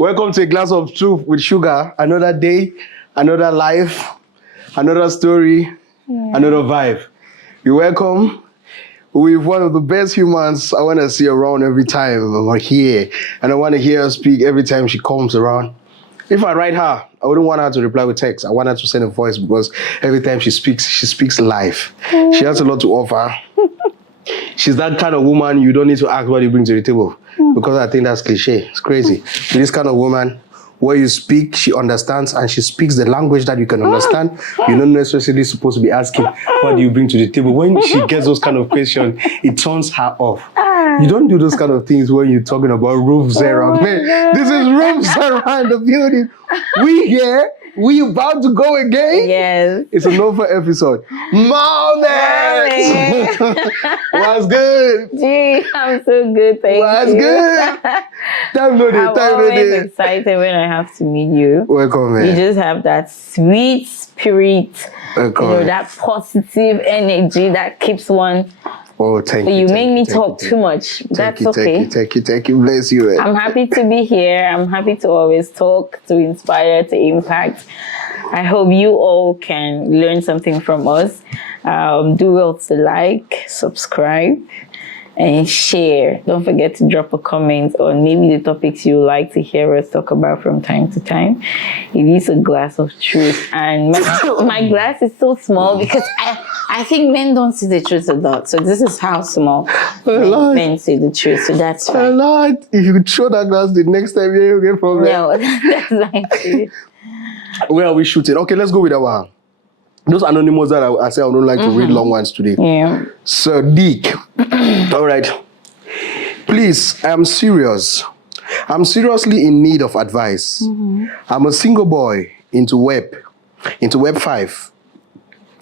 Welcome to A Glass of Truth with Sugar. Another day, another life, another story, another vibe. You're welcome with one of the best humans I want to see around every time we're here. And I want to hear her speak every time she comes around. If I write her, I wouldn't want her to reply with text. I want her to send a voice because every time she speaks live. She has a lot to offer. She's that kind of woman you don't need to ask what you bring to the table. Because I think that's cliche. It's crazy. She's this kind of woman where you speak, she understands, and she speaks the language that you can understand. You're not necessarily supposed to be asking, what do you bring to the table? When she gets those kind of questions, it turns her off. You don't do those kind of things when you're talking about Ruth, Zerah. Man, this is Ruth, Zerah in the building. We here. We about to go again? Yes. It's an over episode. Mom! What's good? Gee, I'm so good, thank What's you. good? I'm always excited when I have to meet you. Welcome, man. You just have that sweet spirit, Welcome. that positive energy that keeps one. Oh, thank you. You make me talk too much. That's okay. Thank you. Bless you, man. I'm happy to be here. I'm happy to always talk, to inspire, to impact. I hope you all can learn something from us. Do well to like, subscribe, and share. Don't forget to drop a comment on maybe the topics you like to hear us talk about from time to time. It is a glass of truth. And my glass is so small because I think men don't see the truth a lot. So this is how small men see the truth. So that's fine. A lot. If you could show that glass the next time, you'll get from there. No, that's like it. Where are we shooting? Okay, let's go with our... Those anonymous that I say I don't like to read long ones today. Yeah. So, Dick. All right. Please, I'm serious. I'm seriously in need of advice. I'm a single boy into Web 5.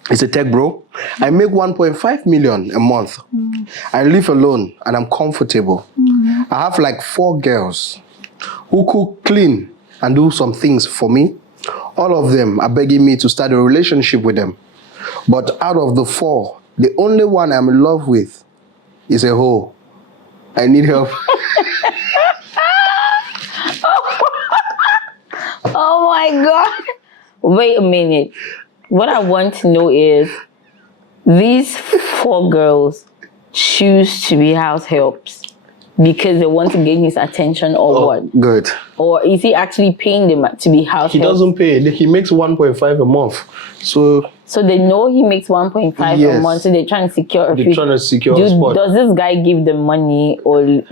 It's a tech bro. I make 1.5 million a month. I live alone and I'm comfortable. I have like 4 girls who cook, clean, and do some things for me. All of them are begging me to start a relationship with them. But out of the 4, the only one I'm in love with is a hoe. I need help. Oh my God. Wait a minute. What I want to know is, these 4 girls choose to be house helps because they want to gain his attention or what? Good. Or is he actually paying them to be house helps? He doesn't pay. He makes 1.5 a month. So they know he makes 1.5 a month, so they're trying to secure a they're trying to secure a spot. Does this guy give them money or...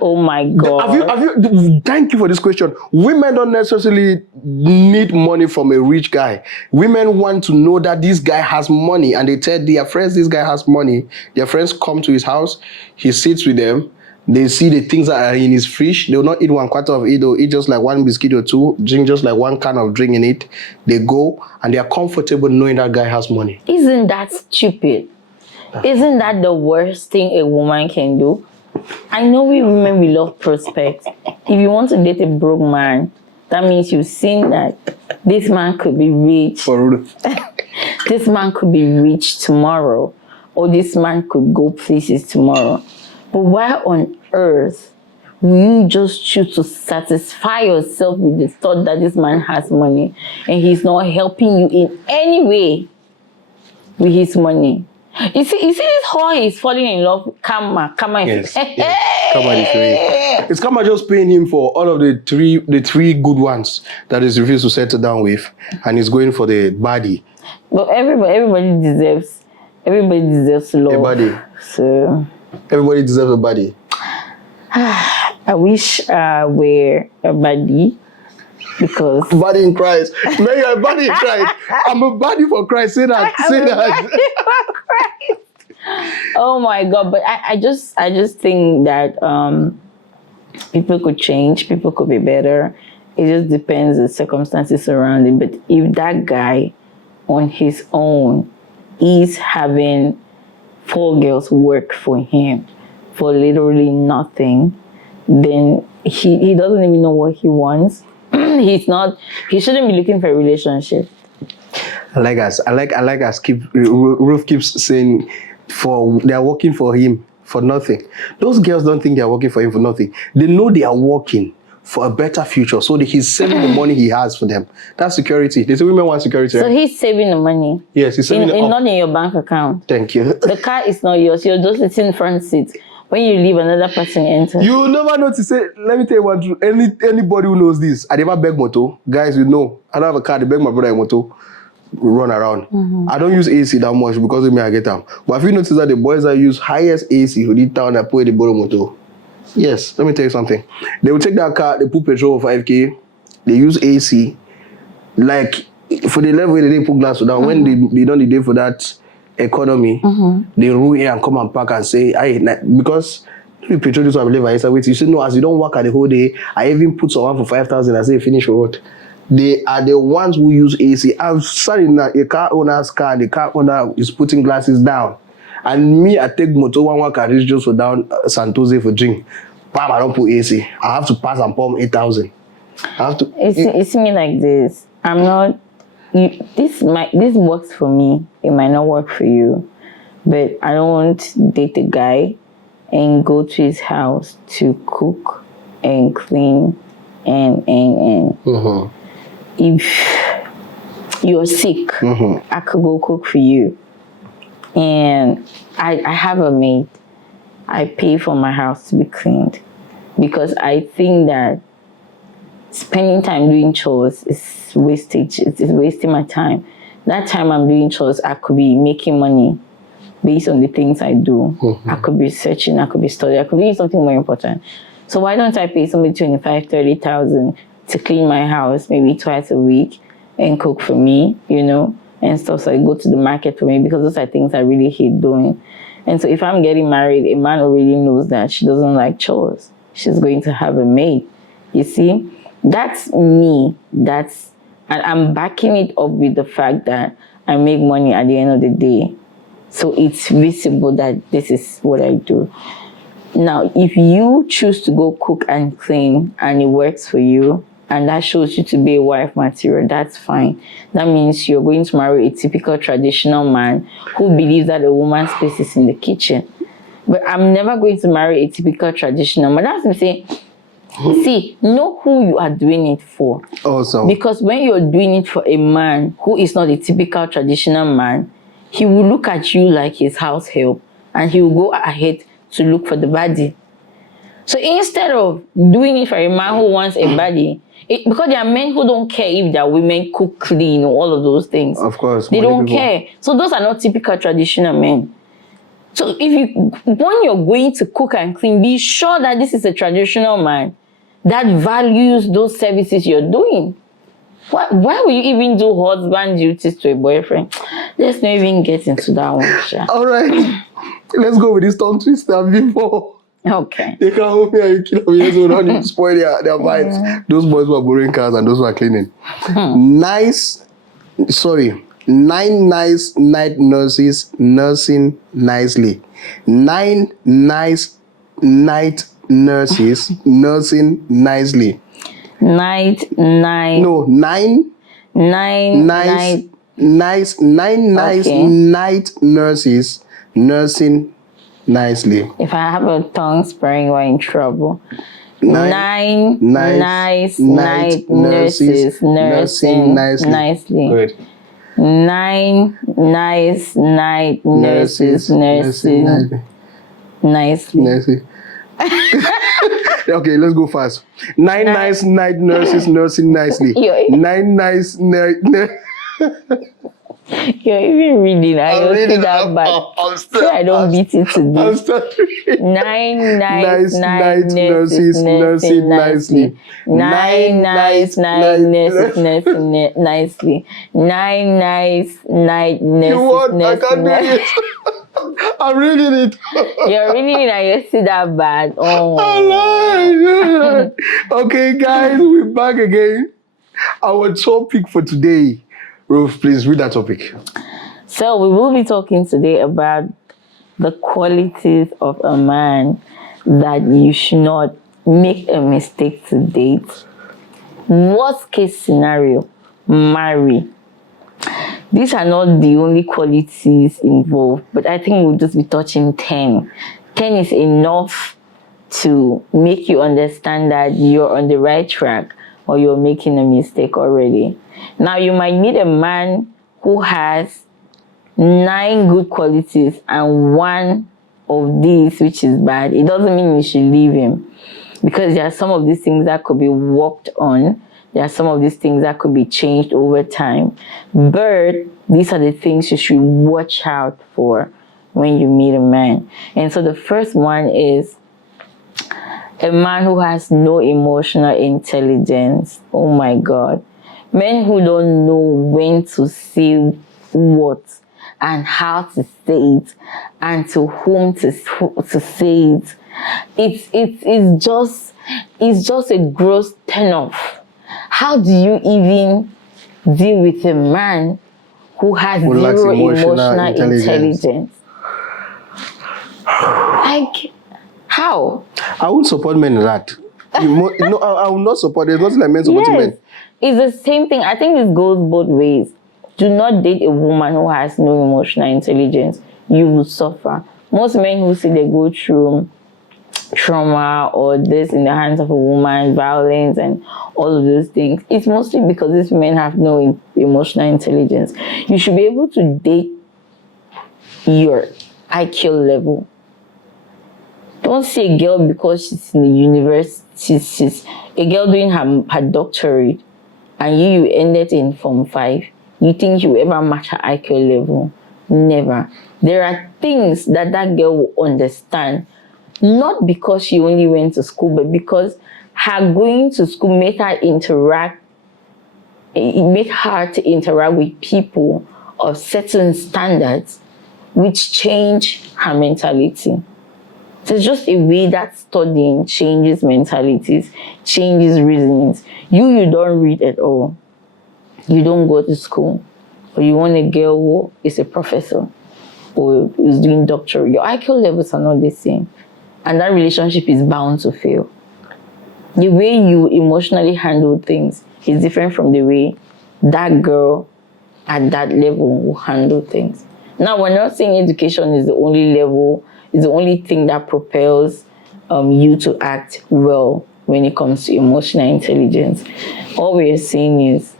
Oh my God. Have you, thank you for this question. Women don't necessarily need money from a rich guy. Women want to know that this guy has money, and they tell their friends this guy has money. Their friends come to his house, he sits with them, they see the things that are in his fridge. They will not eat 1/4 of it, they'll eat just like 1 biscuit or 2, drink just like 1 can of drink in it. They go and they are comfortable knowing that guy has money. Isn't that stupid? Isn't that the worst thing a woman can do? I know we women, we love prospects. If you want to date a broke man, that means you've seen that this man could be rich. For real. This man could be rich tomorrow, or this man could go places tomorrow. But why on earth will you just choose to satisfy yourself with the thought that this man has money and he's not helping you in any way with his money? You see this whore is falling in love with Karma. Yes. Karma is great. It's Karma just paying him for all of the three good ones that he's refused to settle down with, and he's going for the body. But everybody deserves love. A body. So everybody deserves a body. I wish I were a body. Because body in Christ. Man, you're a body in Christ. I'm a body for Christ. Say that. Say that. Oh my God. But I just think that people could change, people could be better. It just depends on the circumstances surrounding. But if that guy on his own is having 4 girls work for him for literally nothing, then he doesn't even know what he wants. He shouldn't be looking for a relationship. I like us. Ruth keeps saying they're working for him for nothing. Those girls don't think they're working for him for nothing. They know they are working for a better future. So that he's saving the money he has for them. That's security. They say women want security. So right? he's saving the money. Yes, he's saving not in your bank account. Thank you. The car is not yours. You're just sitting front seat. When you leave, another person enters. You never know to say, let me tell you what, anybody who knows this, I never beg moto. Guys, you know, I don't have a car, they beg my brother a moto, run around. I don't use AC that much because of me, I get them. But if you notice that the boys that use highest AC for the town that put the borrow moto, yes, let me tell you something. They will take that car, they put petrol for 5K, they use AC, like, for the level where they put glass down, when they don't need for that economy, they rule here and come and park and say, because you petrol this one, I believe I wait. You say, no, as you don't work at the whole day, I even put someone for 5,000 and say, finish your road. They are the ones who use AC. I've sat in a car owner's car, the car owner is putting glasses down. And me, I take motor one car reach just for down Santoze for drink. Bam, I don't put AC. I have to pass and pump 8,000. I have to. It's me like this. I'm not. This works for me. It might not work for you, but I don't want to date a guy and go to his house to cook and clean and. If you're sick, I could go cook for you. And I have a maid. I pay for my house to be cleaned because I think that spending time doing chores is wastage. It's wasting my time. That time I'm doing chores, I could be making money based on the things I do. I could be researching, I could be studying, I could be doing something more important. So why don't I pay somebody 25,000, 30,000 to clean my house maybe twice a week and cook for me, you know, and stuff. So I go to the market for me because those are things I really hate doing. And so if I'm getting married, a man already knows that she doesn't like chores. She's going to have a maid. You see? That's me. And I'm backing it up with the fact that I make money at the end of the day. So it's visible that this is what I do. Now, if you choose to go cook and clean and it works for you, and that shows you to be a wife material, that's fine. That means you're going to marry a typical traditional man who believes that a woman's place is in the kitchen. But I'm never going to marry a typical traditional man. That's me saying, see, know who you are doing it for. Awesome. Because when you're doing it for a man who is not a typical traditional man, he will look at you like his house help and he will go ahead to look for the body. So instead of doing it for a man who wants a body, because there are men who don't care if their women cook, clean, or all of those things. Of course. They don't care. So those are not typical traditional men. So when you're going to cook and clean, be sure that this is a traditional man that values those services you're doing. Why will you even do husband duties to a boyfriend? Let's not even get into that one, Sha. All right. Let's go with this tongue twister before. Okay. They can hold me and you kill me. So don't need to spoil their vibes. Those boys were borrowing cars and those were cleaning. 9 nice night nurses nursing nicely. 9 nice night nurses nursing nicely. Nice night nurses nursing nicely. If I have a tongue sparing, we're in trouble. 9 nice night nurses nursing nicely. Good. 9 nice night nurses nursing nicely. Okay, let's go fast. 9 nice night nurses nursing nicely. 9 nice night. You're even reading. I reading that bad. So I don't beat it today. 9 nice night nurses nursing nicely. 9 nice night nurses nursing nicely. 9 nice night nurses nursing nicely. I'm reading it. You're reading it and you see that bad. Oh. Okay, guys, we're back again. Our topic for today. Ruth, please read that topic. So we will be talking today about the qualities of a man that you should not make a mistake to date. Worst case scenario, marry. These are not the only qualities involved, but I think we'll just be touching 10. 10 is enough to make you understand that you're on the right track or you're making a mistake already. Now, you might meet a man who has 9 good qualities and 1 of these which is bad. It doesn't mean you should leave him, because there are some of these things that could be worked on. There are some of these things that could be changed over time. But these are the things you should watch out for when you meet a man. And so the first one is a man who has no emotional intelligence. Oh my God. Men who don't know when to say what and how to say it and to whom to say it. It's just a gross turn off. How do you even deal with a man who has zero emotional intelligence? Like, how? I won't support men in that. No, I will not support. There's nothing like men supporting men. It's the same thing. I think this goes both ways. Do not date a woman who has no emotional intelligence. You will suffer. Most men who say they go through trauma or this in the hands of a woman, violence and all of those things, it's mostly because these men have no emotional intelligence. You should be able to date your IQ level. Don't see a girl because she's in the university, she's a girl doing her doctorate, and you ended in Form 5. You think you ever match her IQ level? Never. There are things that girl will understand, not because she only went to school, but because her going to school made her interact. It made her to interact with people of certain standards, which change her mentality. So it's just a way that studying changes mentalities, changes reasonings. You don't read at all. You don't go to school. Or you want a girl who is a professor or is doing doctorate. Your IQ levels are not the same. And that relationship is bound to fail. The way you emotionally handle things is different from the way that girl at that level will handle things. Now, we're not saying education is the only level, is the only thing that propels you to act well when it comes to emotional intelligence. All we're saying is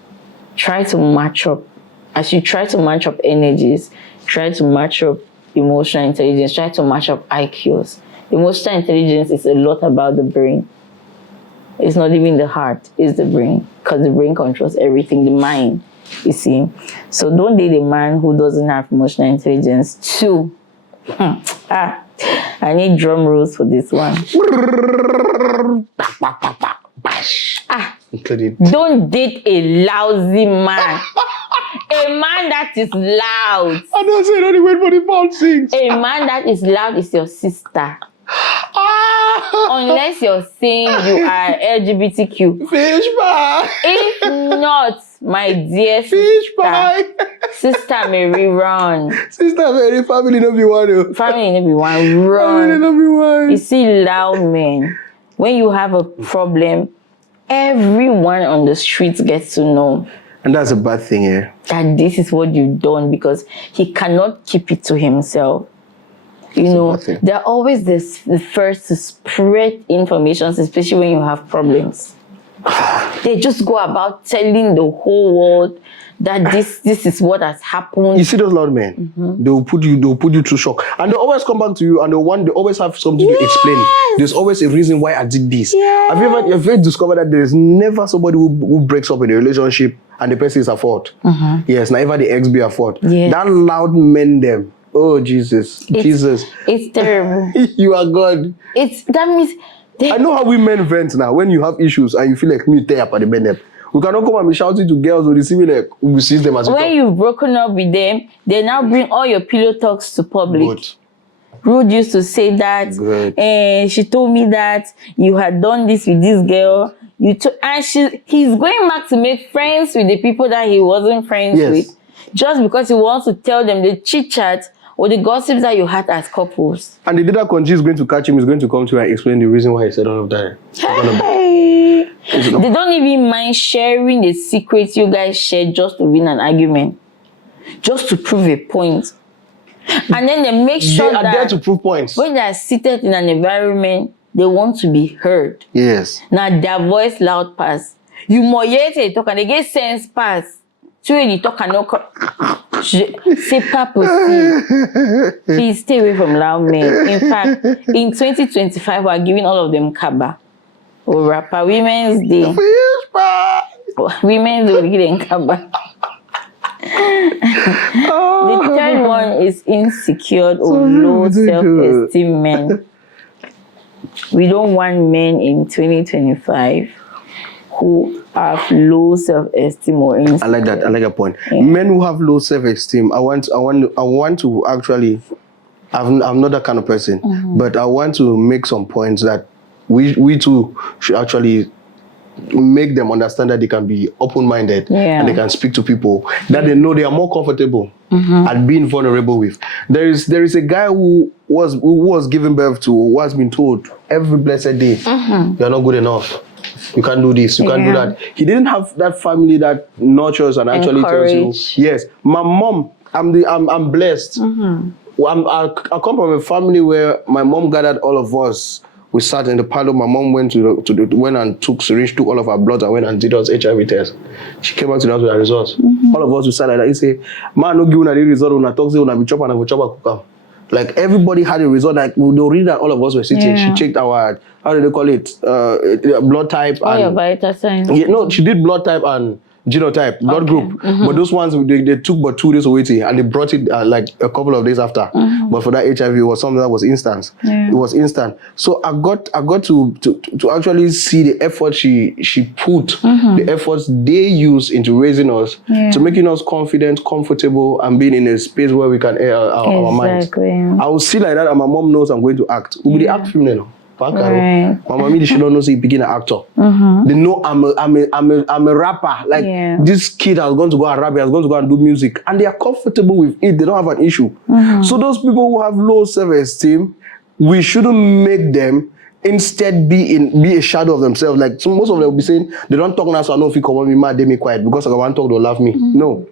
try to match up. As you try to match up energies, try to match up emotional intelligence, try to match up IQs. Emotional intelligence is a lot about the brain. It's not even the heart, it's the brain. Because the brain controls everything, the mind, you see. So don't date a man who doesn't have emotional intelligence. 2. I need drum rolls for this one. Don't date a lousy man. A man that is loud. I don't say don't wait for the bouncing. A man that is loud is your sister. Unless you're saying you are LGBTQ. Fish pie. If not, my dear fish pie. Sister Mary, run. Sister Mary, family no be one. Family no be one. Run. Family no be one. You see, loud men. When you have a problem, everyone on the streets gets to know. And that's a bad thing here. That this is what you've done, because he cannot keep it to himself. You know, they're always the first to spread information, especially when you have problems. They just go about telling the whole world that this is what has happened. You see those loud men, they'll put you through shock, and they always come back to you, and they always have something to explain. There's always a reason why I did this. Have you ever discovered that there is never somebody who breaks up in a relationship and the person is at fault? Yes, never the ex be at fault. That loud men them. Oh Jesus, Jesus! It's terrible. You are God. That means I know how we men vent now. When you have issues and you feel like me tear up at the bed, we cannot come and be shouting to girls or receive like we see them as when you've broken up with them, they now bring all your pillow talks to public. Good. Ruth used to say that, and she told me that you had done this with this girl. And he's going back to make friends with the people that he wasn't friends with, just because he wants to tell them the chit chat or the gossips that you had as couples. And the data country is going to catch him, is going to come to you and explain the reason why he said all of that. Hey. They don't even mind sharing the secrets you guys share just to win an argument, just to prove a point. And then they make sure they are that there to prove points. when they are seated in an environment they want to be heard. Yes. Now their voice loud pass. You more yet talk and they get sense pass. So when you talk and no c'est pas possible. Please stay away from loud men. In fact, in 2025, we are giving all of them kaba. Or rapper Women's Day. Women's Day will give them kaba. The third one is insecure or low self-esteem men. We don't want men in 2025 who have low self-esteem or insecure. I like that. I like that point. Yeah. Men who have low self-esteem, I want to actually. I'm not that kind of person, but I want to make some points that we too should actually make them understand that they can be open-minded and they can speak to people that they know they are more comfortable at being vulnerable with. There is a guy who was giving birth to, who has been told every blessed day, you are not good enough. You can't do this. You can't do that. He didn't have that family that nurtures and actually tells you, yes, my mom, I'm blessed. I come from a family where my mom gathered all of us. We sat in the parlor. My mom went went and took syringe, took all of our blood, and went and did us HIV test. She came back to the house with a result. All of us we sat like that. He say, "Man, no give una the result. Una talk say una be chop and I go chop a cook." Like everybody had a result. Like they'll read that all of us were sitting. She checked our, how do they call it, blood type. Oh, your vital signs. Yeah, no, she did blood type and genotype, blood group. But those ones they took but 2 days waiting, and they brought it like a couple of days after. But for that HIV, it was something that was instant. It was instant. So I got to actually see the effort she put, the efforts they use into raising us, to making us confident, comfortable, and being in a space where we can air our minds. I will see like that, and my mom knows I'm going to act. We'll be the act film now. Right. My mommy, she don't know say being an actor. They know I'm a rapper. Like this kid has gone to go and rap, has gone to go and do music, and they are comfortable with it. They don't have an issue. So those people who have low self-esteem, we shouldn't make them instead be a shadow of themselves. Like most of them will be saying they don't talk now, so I know if you come on me mad, they me quiet because I want to talk, they'll laugh me. No,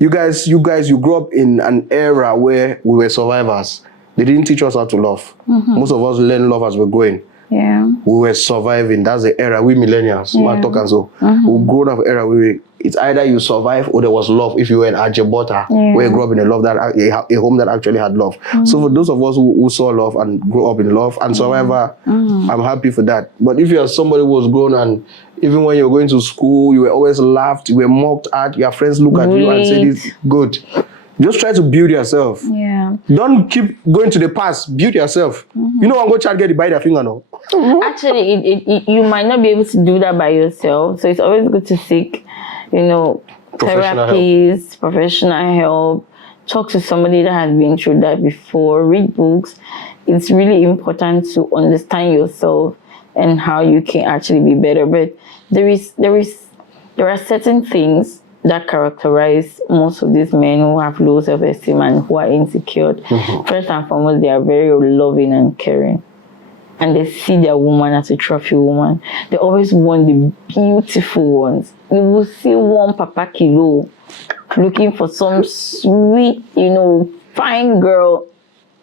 you guys, you grew up in an era where we were survivors. They didn't teach us how to love. Most of us learn love as we're growing. We were surviving. That's the era. We millennials, we grew up era where it's either you survive or there was love. If you were in Ajibota, where you grew up in a home that actually had love. So for those of us who saw love and grew up in love and survivor, I'm happy for that. But if you're somebody who was grown and even when you're going to school, you were always laughed, you were mocked at, your friends look at you and say, this good. Just try to build yourself. Don't keep going to the past. Build yourself. You know, I'm going to get it by the finger now. Actually, you might not be able to do that by yourself. So it's always good to seek, therapies, professional help. Talk to somebody that has been through that before. Read books. It's really important to understand yourself and how you can actually be better. But there are certain things that characterize most of these men who have low self-esteem and who are insecure. First and foremost, they are very loving and caring. And they see their woman as a trophy woman. They always want the beautiful ones. You will see one Papa Kilo looking for some sweet, fine girl.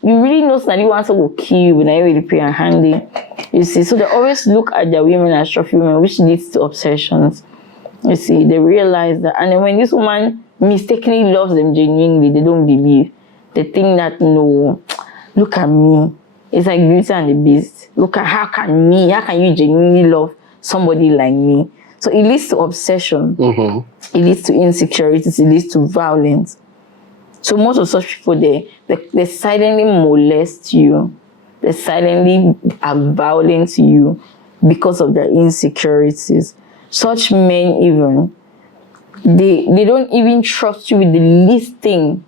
You really know that you want to go kill you when I really pay and handy. You see, so they always look at their women as trophy women, which leads to obsessions. You see, they realize that. And then when this woman mistakenly loves them genuinely, they don't believe. They think that, no, look at me. It's like Beauty and the Beast. Look at how can you genuinely love somebody like me? So it leads to obsession. It leads to insecurities. It leads to violence. So most of such people, they silently molest you. They silently are violent to you because of their insecurities. Such men even, they don't even trust you with the least thing.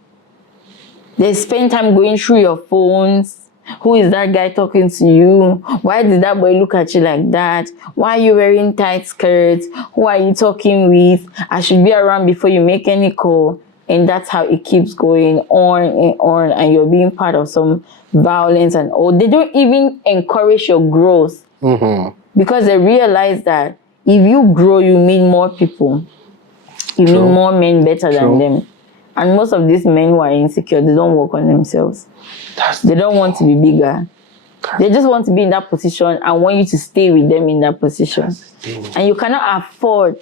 They spend time going through your phones. Who is that guy talking to you? Why did that boy look at you like that? Why are you wearing tight skirts? Who are you talking with? I should be around before you make any call. And that's how it keeps going on, and you're being part of some violence and all. They don't even encourage your growth because they realize that if you grow, you meet more people. You meet more men better than them. And most of these men who are insecure, they don't work on themselves. They don't want to be bigger. They just want to be in that position and want you to stay with them in that position. And you cannot afford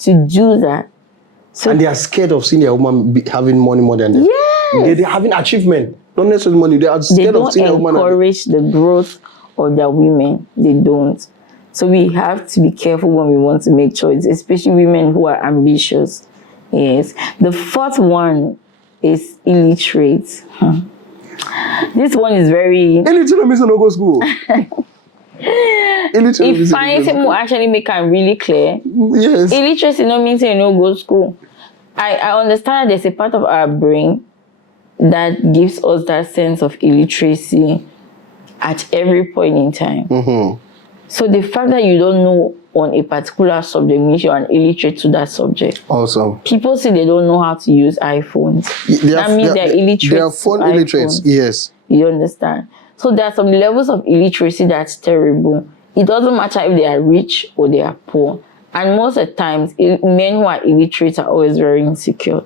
to do that. So, and they are scared of seeing their woman having money more than them. yes. They're having achievement, not necessarily money. They are scared of seeing their woman. They don't encourage the growth of their women. They don't. So we have to be careful when we want to make choices, especially women who are ambitious. Yes. The fourth one is illiterate. This one is very... Illiterate means no go school. If anything will actually make it really clear, yes. illiteracy no means you no go school. I understand that there's a part of our brain that gives us that sense of illiteracy at every point in time. Mm-hmm. So the fact that you don't know on a particular subject means you're an illiterate to that subject. Awesome. People say they don't know how to use iPhones. That means they're illiterate. They are phone illiterates, yes. You understand? So there are some levels of illiteracy that's terrible. It doesn't matter if they are rich or they are poor. And most of the times, men who are illiterate are always very insecure.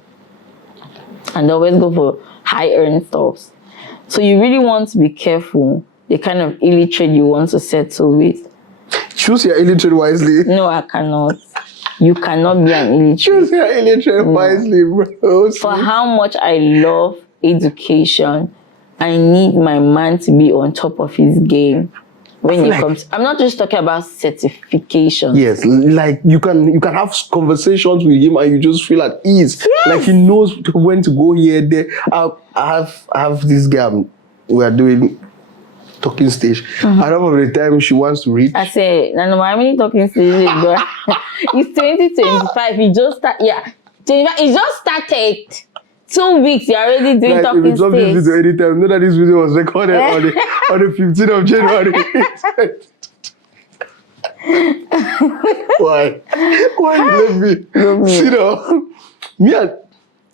And they always go for high-earned stuff. So you really want to be careful the kind of illiterate you want to settle with. Choose your illiterate wisely. No, I cannot. You cannot be an illiterate. Choose your illiterate wisely, bro. For how much I love education, I need my man to be on top of his game when it comes. I'm not just talking about certification. Yes, like you can have conversations with him and you just feel at ease. Yes. Like he knows when to go here, there. I have this guy. We are doing talking stage. And half of the time she wants to read. I say, no, how many talking stages? It's 2025. He just started. Yeah, he just started. 2 weeks, you're already doing like, talking if you drop this stage. video anytime, know that this video was recorded on the 15th of January. Why? Why you let me? Sit down.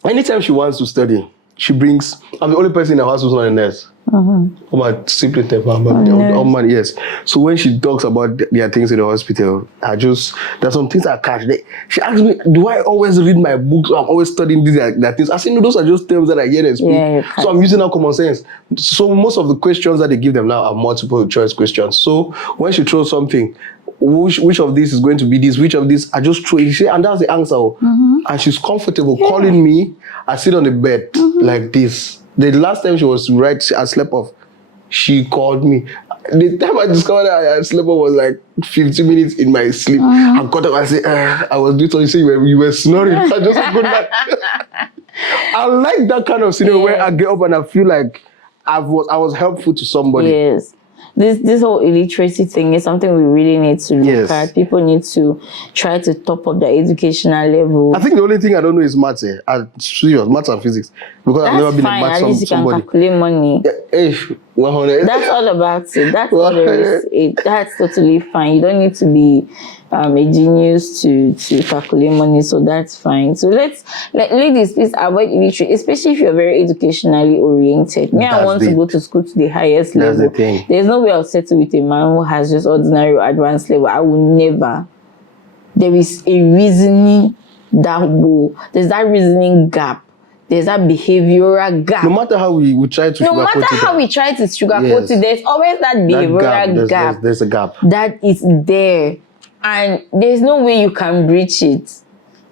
Anytime she wants to study, she brings. I'm the only person in the house who's not a nurse. My sibling, man, yes. So when she talks about their things in the hospital, there's some things I catch. She asks me, do I always read my books? I'm always studying these that things. I say, no, those are just terms that I hear them speak. Yeah, so I'm using our common sense. So most of the questions that they give them now are multiple choice questions. So when she throws something, which of these is going to be this? Which of these? I just throw it, and that's the answer. And she's comfortable calling me. I sit on the bed like this. The last time she was I slept off. She called me. The time I discovered that I slept off was like 15 minutes in my sleep. I got up and said, I was doing something. You say you were snoring. I just go back. I like that kind of scenario where I get up and I feel like I was helpful to somebody. Yes. This whole illiteracy thing is something we really need to look at. People need to try to top up their educational level. I think the only thing I don't know is maths. Serious, maths and physics. Because I've never been a maths at least you somebody. can calculate money. Yeah, 100. That's all about it. That's all there is. That's totally fine. You don't need to be a genius to calculate money, so that's fine. So ladies, please avoid illiteracy, especially if you're very educationally oriented. I want to go to school to the highest level. That's the thing. There's no way I'll settle with a man who has just ordinary or advanced level. I will never. There is a reasoning there's that reasoning gap. There's that behavioral gap. No matter how we try to sugarcoat it. No matter how we try to sugarcoat it, there's always that behavioral gap. There's a gap. That is there. And there's no way you can breach it.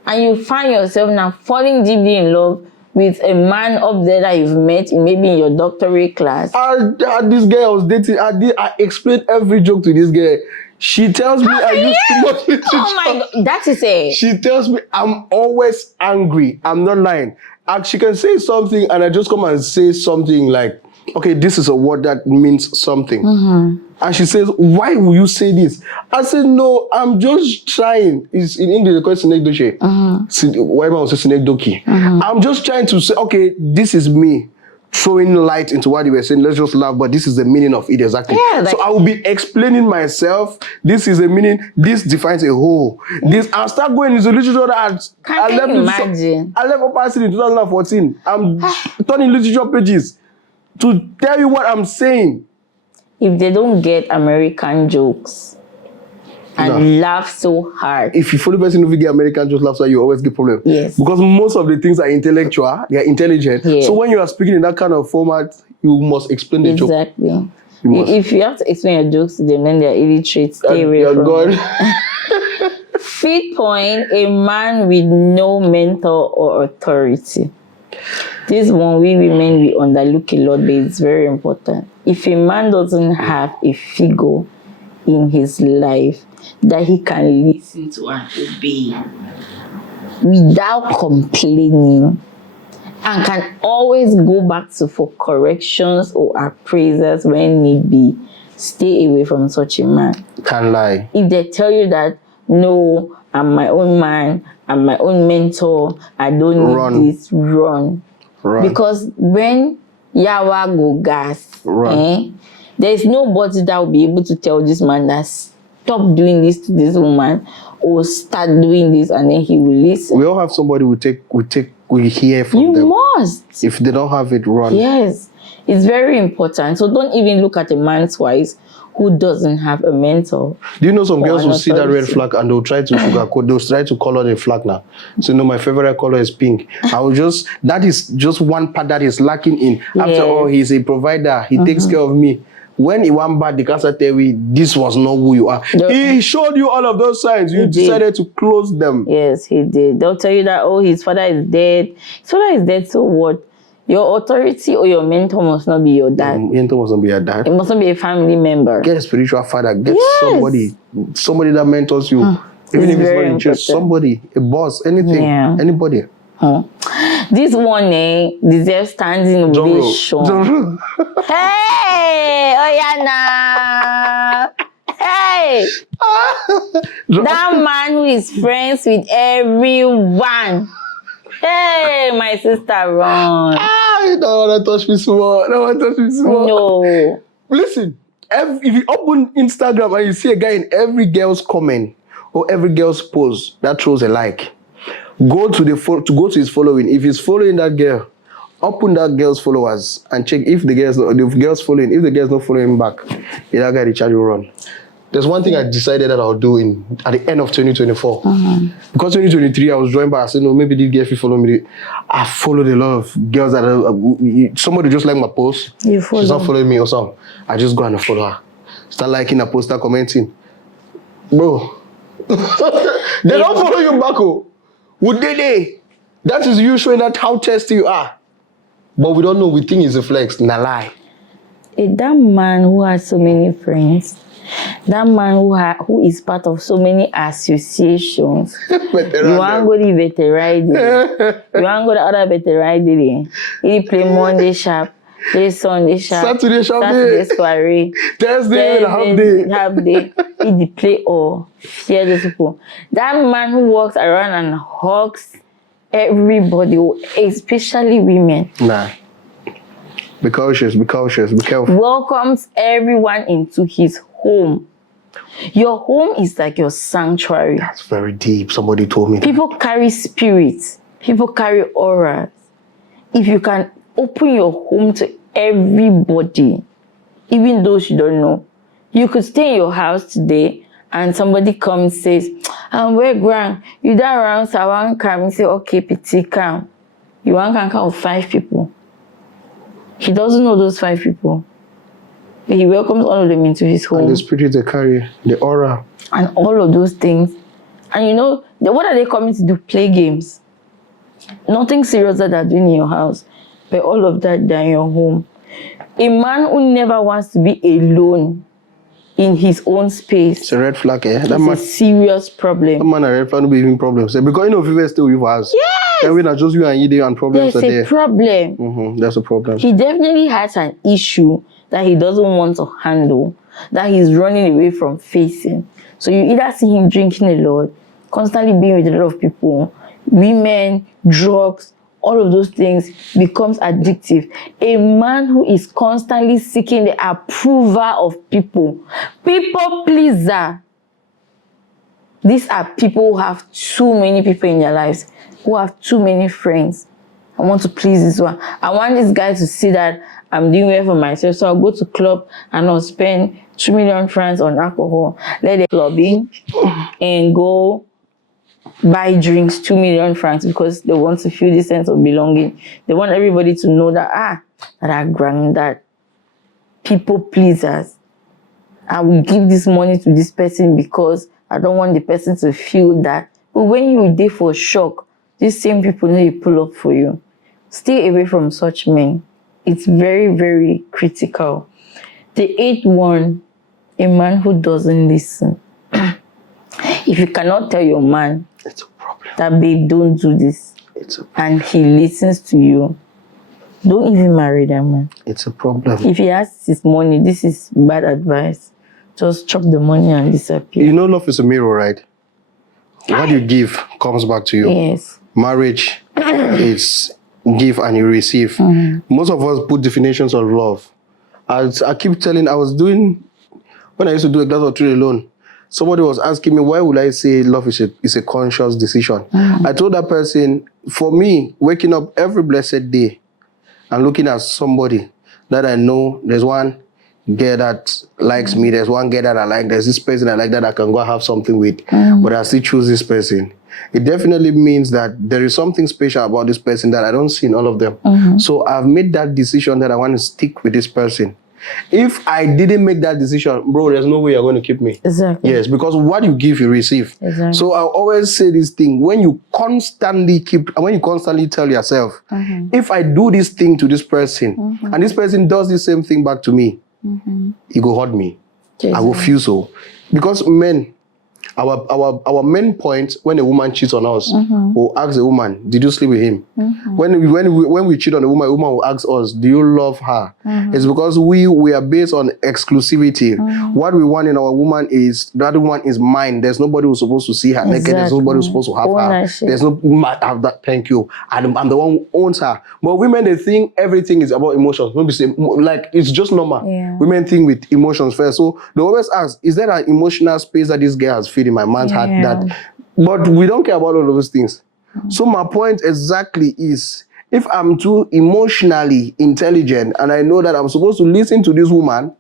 And you find yourself now falling deeply in love with a man up there that you've met maybe in your doctorate class. This girl I was dating, I explained every joke to this girl. She tells me I use too much literature. Oh my God, that is it. She tells me I'm always angry. I'm not lying. And she can say something and I just come and say something like, okay, this is a word that means something. And she says, why will you say this? I said, no, I'm just trying. It's in English, they call it sinekdoche. Why am I also sinekdoki? I'm just trying to say, okay, this is me throwing light into what you were saying. Let's just laugh, but this is the meaning of it exactly. Yeah, so I will be explaining myself. This is a meaning. This defines a whole. This I'll start going into literature that I left up passing in 2014. I'm turning literature pages to tell you what I'm saying. If they don't get American jokes and laugh so hard. If you follow person who get American jokes, laugh so you always get problem. Yes. Because most of the things are intellectual, they are intelligent. Yes. So when you are speaking in that kind of format, you must explain the joke. Exactly. If you have to explain your jokes to them, then they're illiterate. Stay away You're from gone. them. Fifth point, a man with no mentor or authority. This one, we women, we underlook a lot, but it's very important. If a man doesn't have a figure in his life that he can listen to and obey without complaining, and can always go back to for corrections or appraisals when need be, stay away from such a man. Can't lie. If they tell you that, no, I'm my own man, I'm my own mentor, I don't need this, run. Because when Yawa go gas, there's nobody that will be able to tell this man that stop doing this to this woman or start doing this, and then he will listen. We all have somebody we hear from them. You must. If they don't have it, run. Yes, it's very important. So don't even look at a man twice who doesn't have a mentor. Do you know some girls will see that red flag and they'll try to sugarcoat, they'll try to color the flag now. So no, my favorite color is pink. That is just one part that is lacking in. After all, he's a provider. He takes care of me. When he went back, the cancer tell me this was not who you are. He showed you all of those signs. You decided to close them. Yes, he did. They'll tell you that, oh, his father is dead. His father is dead, so what? Your authority or your mentor must not be your dad. Mentor must not be your dad. It must not be a family member. Get a spiritual father. Get somebody that mentors you. Even if it's not in church. Somebody, a boss, anything, anybody. This one deserves standing ovation. Hey, Oyana. Hey. That man who is friends with everyone. Hey, my sister, run. You don't want to touch me small. No. Listen, if you open Instagram and you see a guy in every girl's comment or every girl's post that throws a like, go to his following. If he's following that girl, open that girl's followers and check if the girl's following. If the girl's not following back, that guy the charge will run. There's one thing I decided that I'll do at the end of 2024. Because 2023 I was joined by, I said, no, maybe this girl if you follow me. I followed a lot of girls that somebody just like my post. She's not following me or something. I just go and follow her. Start liking her post, start commenting. Bro. They don't follow you back. Would they? That is you showing that how testy you are. But we don't know. We think it's a flex. Nah, lie. That man who has so many friends, that man who is part of so many associations, you want to go to veteran, you want to go to other veteran, he play Monday sharp, play Sunday sharp, Saturday soiree, Thursday half day, he play all. Yeah, those people. That man who walks around and hugs everybody, especially women. Nah. Be cautious, be careful. Welcomes everyone into his home. Your home is like your sanctuary. That's very deep. Somebody told me. People carry spirits. People carry auras. If you can open your home to everybody, even those you don't know, you could stay in your house today and somebody comes and says, where Grant? You don't around, so I want to come. You say, okay, pity, come. You want to count 5 people. He doesn't know those 5 people. But he welcomes all of them into his home. And the spirit they carry, the aura. And all of those things. And you know, what are they coming to do? Play games. Nothing serious that they're doing in your house. But all of that, they're in your home. A man who never wants to be alone in his own space. It's a red flag, eh? That's a serious problem. That man a red flag no be even problem. So because you know if you stay with your house. Yes! When not just you and you and problems There's are there. a problem. That's a problem. He definitely has an issue that he doesn't want to handle, that he's running away from facing. So you either see him drinking a lot, constantly being with a lot of people, women, drugs, all of those things becomes addictive. A man who is constantly seeking the approval of people pleaser. These are people who have too many people in their lives, who have too many friends. I want to please this one. I want this guy to see that I'm doing well for myself. So I'll go to club and I'll spend 2 million francs on alcohol. Let the clubbing and go buy drinks 2 million francs because they want to feel this sense of belonging. They want everybody to know that that I grant that. people pleasers. I will give this money to this person because I don't want the person to feel that. But when you dey for shock, these same people need to pull up for you. Stay away from such men. It's very, very critical. The 8th one, a man who doesn't listen. If you cannot tell your man, it's a problem. That babe, don't do this, it's a and he listens to you, don't even marry that man. It's a problem. If he asks his money, this is bad advice. Just chop the money and disappear. You know, love is a mirror, right? What you give comes back to you. Yes. Marriage is give and you receive. Most of us put definitions of love. I keep telling, when I used to do a glass of tree alone, somebody was asking me, why would I say love is a conscious decision? I told that person, for me, waking up every blessed day and looking at somebody that I know, there's one girl that likes me, there's one girl that I like, there's this person I like that I can go have something with, but I still choose this person. It definitely means that there is something special about this person that I don't see in all of them. So I've made that decision that I want to stick with this person. If I didn't make that decision, bro, there's no way you're going to keep me. Exactly. Yes, because what you give, you receive. Exactly. So I always say this thing, when you constantly tell yourself, if I do this thing to this person, and this person does the same thing back to me, he go hurt me. I will feel so. Because men, our main point when a woman cheats on us, we'll ask the woman, did you sleep with him? When we cheat on a woman will ask us, do you love her? It's because we are based on exclusivity. What we want in our woman is, that woman is mine. There's nobody who's supposed to see her naked. There's nobody who's supposed to have her. There's no, have that, thank you. I'm the one who owns her. But women, they think everything is about emotions. Maybe say, like, it's just normal. Women think with emotions first. So they always ask, is there an emotional space that this girl has filled in my man's heart? That, but we don't care about all of those things. So my point exactly is, if I'm too emotionally intelligent and I know that I'm supposed to listen to this woman,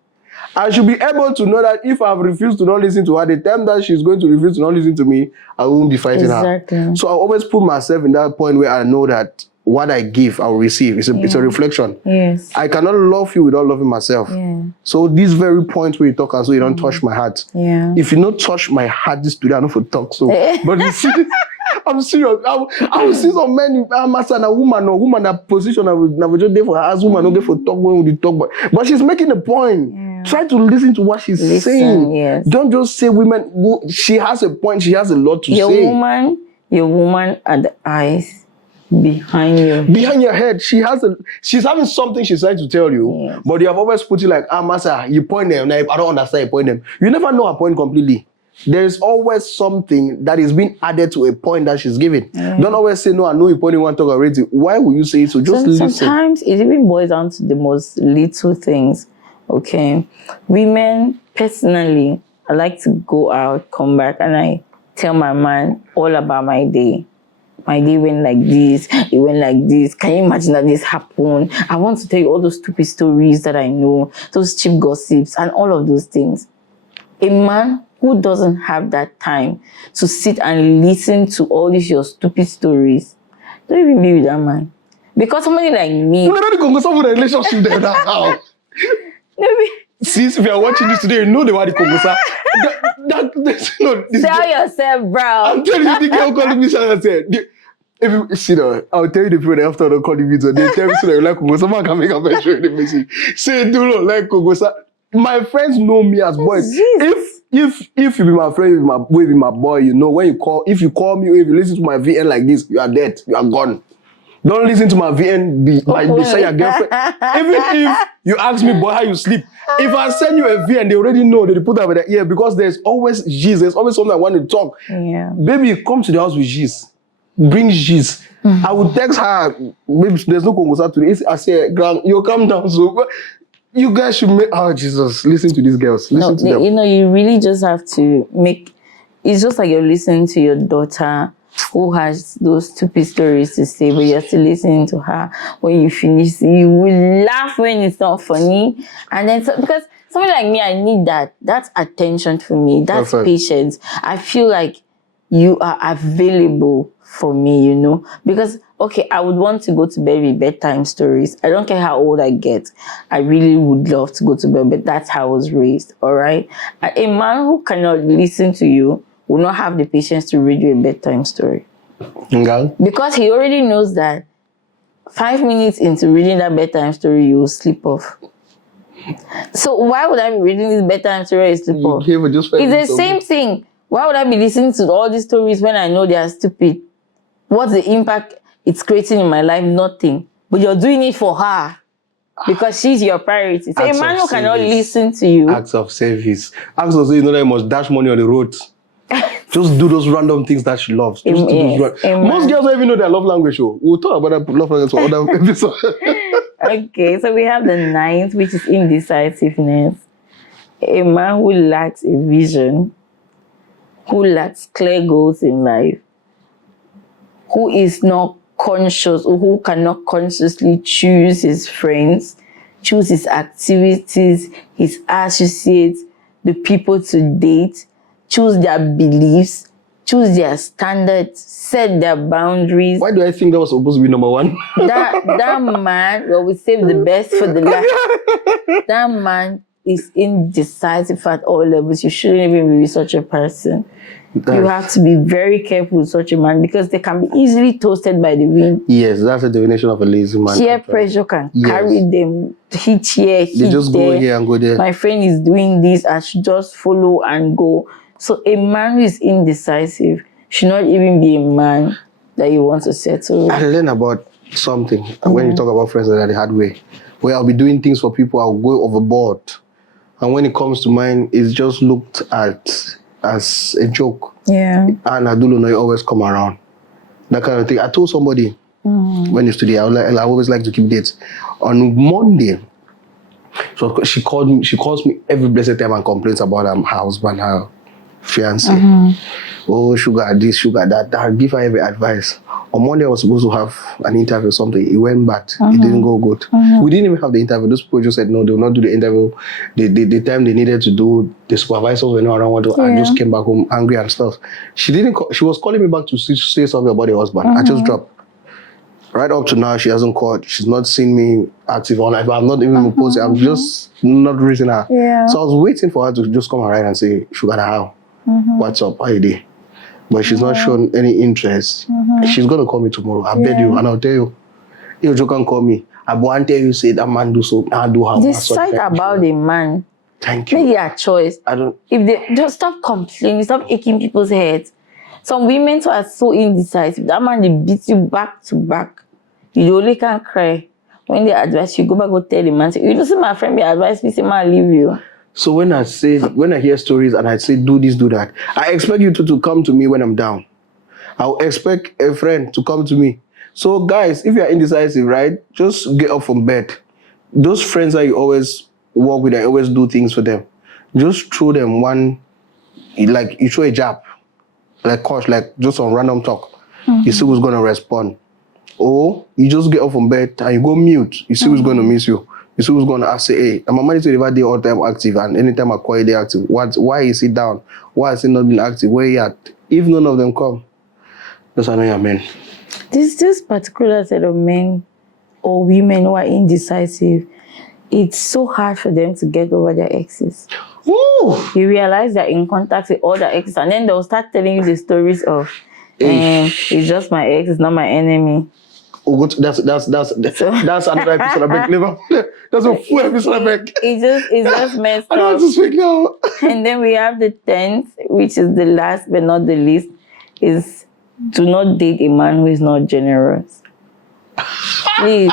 I should be able to know that if I've refused to not listen to her, the time that she's going to refuse to not listen to me, I won't be fighting her. So I always put myself in that point where I know that what I give, I'll receive. It's a reflection. Yes. I cannot love you without loving myself. So this very point where you talk and so you don't touch my heart. If you don't touch my heart this today, I don't for talk so. But you see, I'm serious. I will see some men, as a woman that position I will just there for her as woman, not there for talk when we talk. But she's making a point. Try to listen to what she's saying. Don't just say women. She has a point. She has a lot to say. Your woman at the eyes. Behind your head, she's having something she's trying to tell you, but you have always put it like, Masa, you point them, I don't understand, you point them. You never know her point completely. There's always something that is being added to a point that she's giving. Don't always say, no, I know you pointing one talk already. Why will you say it? So just listen. Sometimes it even boils down to the most little things. Okay. Women, personally, I like to go out, come back, and I tell my man all about my day. My day went like this, it went like this. Can you imagine that this happened? I want to tell you all those stupid stories that I know, those cheap gossips and all of those things. A man who doesn't have that time to sit and listen to all these your stupid stories, don't even be with that man. Because somebody like me... relationship there now. Sis, if you are watching this today, you know the word Kongosa. Tell yourself, bro. I'm telling you, the girl calling me, if you see that, I'll tell you the people that after the calling me, they tell me so that you like Kongosa. Man can make a picture in the message. Say, do not like Kongosa. My friends know me as boys. If you be my friend, with my boy, you know, if you call me, or if you listen to my VN like this, you are dead. You are gone. Don't listen to my VN beside your girlfriend. Even if you ask me, boy, how you sleep? If I send you a VN, they already know, they put that with their ear, because there's always G's. There's always something I want to talk. Baby, come to the house with G's. Bring G's. I will text her, maybe there's no Kongosa today. I say, Grand, you come down. So you guys should make, oh Jesus, listen to these girls. Listen to them. You know, you really just have to make, it's just like you're listening to your daughter who has those stupid stories to say, but you're still listening to her. When you finish, you will laugh when it's not funny. And then, because somebody like me, I need that. That's attention for me. That's patience. I feel like you are available for me, you know, because okay, I would want to go to bed with bedtime stories. I don't care how old I get. I really would love to go to bed, but that's how I was raised, all right? And a man who cannot listen to you will not have the patience to read you a bedtime story. Okay. Because he already knows that 5 minutes into reading that bedtime story, you will sleep off. So why would I be reading this bedtime story and sleep off? It's the same thing. Why would I be listening to all these stories when I know they are stupid? What's the impact it's creating in my life? Nothing. But you're doing it for her because she's your priority. So a man who cannot listen to you. Acts of service. Acts of service, you know that you must dash money on the road. Just do those random things that she loves. Just do those most girls don't even know their love language. We'll talk about that love language for other episodes. Okay, so we have the 9th, which is indecisiveness. A man who lacks a vision, who lacks clear goals in life, who is not conscious or who cannot consciously choose his friends, choose his activities, his associates, the people to date, choose their beliefs, choose their standards, set their boundaries. Why do I think that was supposed to be number 1? That man, well, we save the best for the last. That man is indecisive at all levels. You shouldn't even be with such a person. You have to be very careful with such a man because they can be easily toasted by the wind. Yes, that's the definition of a lazy man. Peer pressure can carry them, hit here, hit they just there. Go here and go there. My friend is doing this, I should just follow and go. So a man who is indecisive should not even be a man that you want to settle with. I learn about something when you talk about friends that are the hard way, where I'll be doing things for people, I'll go overboard. And when it comes to mine, it's just looked at as a joke. Yeah. And I don't know, you always come around. That kind of thing. I told somebody when you study, I always like to keep dates. On Monday, so she calls me every blessed time and complains about her husband, her fiancé. Oh, sugar this, sugar that. I give her every advice. On Monday, I was supposed to have an interview or something. It went bad. It didn't go good. We didn't even have the interview. Those people just said, no, they will not do the interview. The time they needed to do, the supervisors were not around. I just came back home angry and stuff. She was calling me back to say something about the husband. I just dropped. Right up to now, she hasn't called. She's not seen me active online. But I'm not even posting. I'm just not reaching her. Yeah. So I was waiting for her to just come around and say, sugar, how? What's up? How you doing? But she's not shown any interest. She's going to call me tomorrow. I bet you, and I'll tell you. If you can call me, I won't tell you, say that man do so, I do how. Decide about a man. Thank you. Make their choice. If they just stop complaining, stop aching people's heads. Some women who are so indecisive, that man, they beat you back to back. You only can cry. When they advise you, go back, go tell the man, say, you know, see my friend, be advised me, say, man, leave you. So when I hear stories and I say, do this, do that, I expect you to come to me when I'm down. I'll expect a friend to come to me. So guys, if you're indecisive, right, just get up from bed. Those friends that you always walk with and always do things for them, just throw them one, like you throw a jab, like coach, like just on random talk. You see who's going to respond. Or you just get up from bed and you go mute. You see who's going to miss you. You see who's going to ask, say, hey, I'm a manager every day all the time active, and anytime I call you, they active. Why is he down? Why is he not being active? Where he at? If none of them come, that's another man. This particular set of men or women who are indecisive, it's so hard for them to get over their exes. Ooh. You realize they're in contact with all their exes, and then they'll start telling you the stories of, it's just my ex, it's not my enemy. Oh, that's another episode of Beck. Never. That's a full episode of Beck. It's just messed I don't up. want to speak now. And then we have the 10th, which is the last but not the least, is do not date a man who is not generous. Please,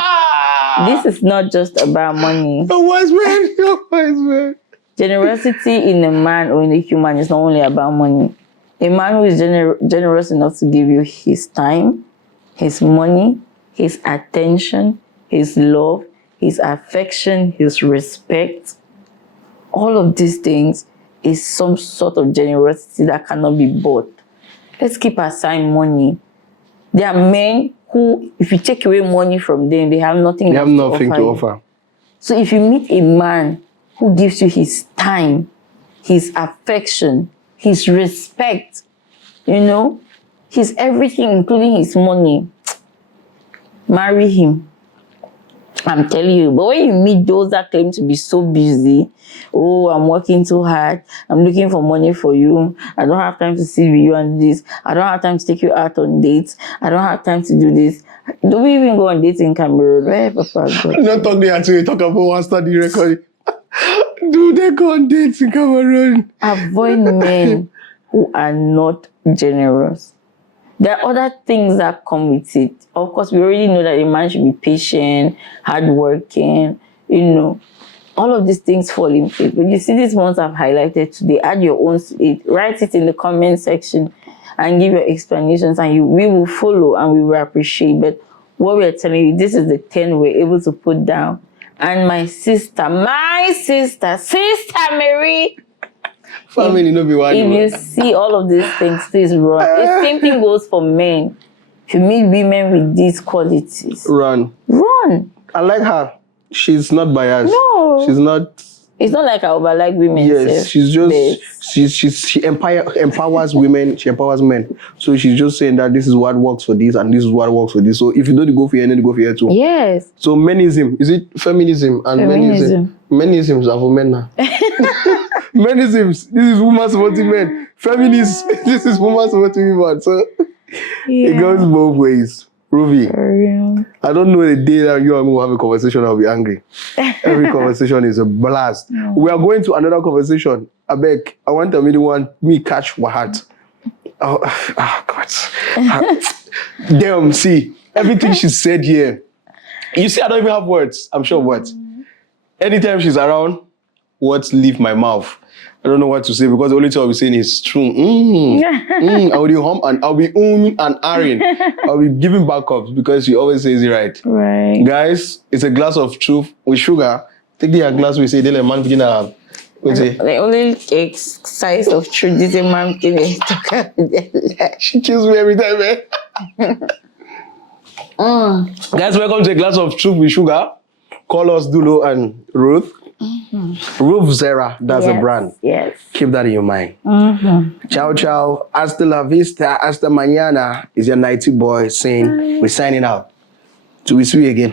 this is not just about money. A wise man. Generosity in a man or in a human is not only about money. A man who is generous enough to give you his time, his money, his attention, his love, his affection, his respect, all of these things is some sort of generosity that cannot be bought. Let's keep aside money. There are men who, if you take away money from them, they have nothing to offer. So if you meet a man who gives you his time, his affection, his respect, you know, his everything, including his money, marry him. I'm telling you. But when you meet those that claim to be so busy, oh, I'm working too hard, I'm looking for money for you, I don't have time to sit with you and this, I don't have time to take you out on dates, I don't have time to do this. Do we even go on dates in Cameroon? Where Papa God? Not talk there until you talk about one study recording. Do they go on dates in Cameroon? Avoid men who are not generous. There are other things that come with it. Of course, we already know that a man should be patient, hardworking, you know. All of these things fall in place. But you see these ones I've highlighted today. Add your own to it. Write it in the comment section and give your explanations, and we will follow and we will appreciate. But what we are telling you, this is the 10 we're able to put down. And my sister Mary, Family no be one. if you see all of these things, please run. The same thing goes for men. If you meet women with these qualities, Run. I like her. She's not biased. No. She's not. It's not like I overlike women. Yes, she's just she empowers women. She empowers men. So she's just saying that this is what works for this and this is what works for this. So if you don't go for here, then you go for here too. Yes. So menism, is it feminism and menism? Menisms are for men now. Menisms, this is woman supporting men. Feminists, this is woman supporting women. So it goes both ways. Ruby, I don't know the day that you and me will have a conversation, I'll be angry. Every conversation is a blast. No. We are going to another conversation. I beg, I want to me catch my heart. Oh God. Damn, see, everything she said here. You see, I don't even have words. I'm sure words. Anytime she's around, words leave my mouth. I don't know what to say because the only thing I'll be saying is true. I'll be hum and I'll be and ahhing. I'll be giving backups because she always says it right. Right. Guys, it's a glass of truth with sugar. Take the glass we say, then a man begin to have. The only size of truth is a man can She kills me every time, man. Guys, welcome to a glass of truth with sugar. Call us Dulo and Ruth. Ruth Zerah, that's a brand. Yes. Keep that in your mind. Ciao, ciao. Hasta la vista. Hasta mañana is your 90 boy saying we're signing out. Till we see you again.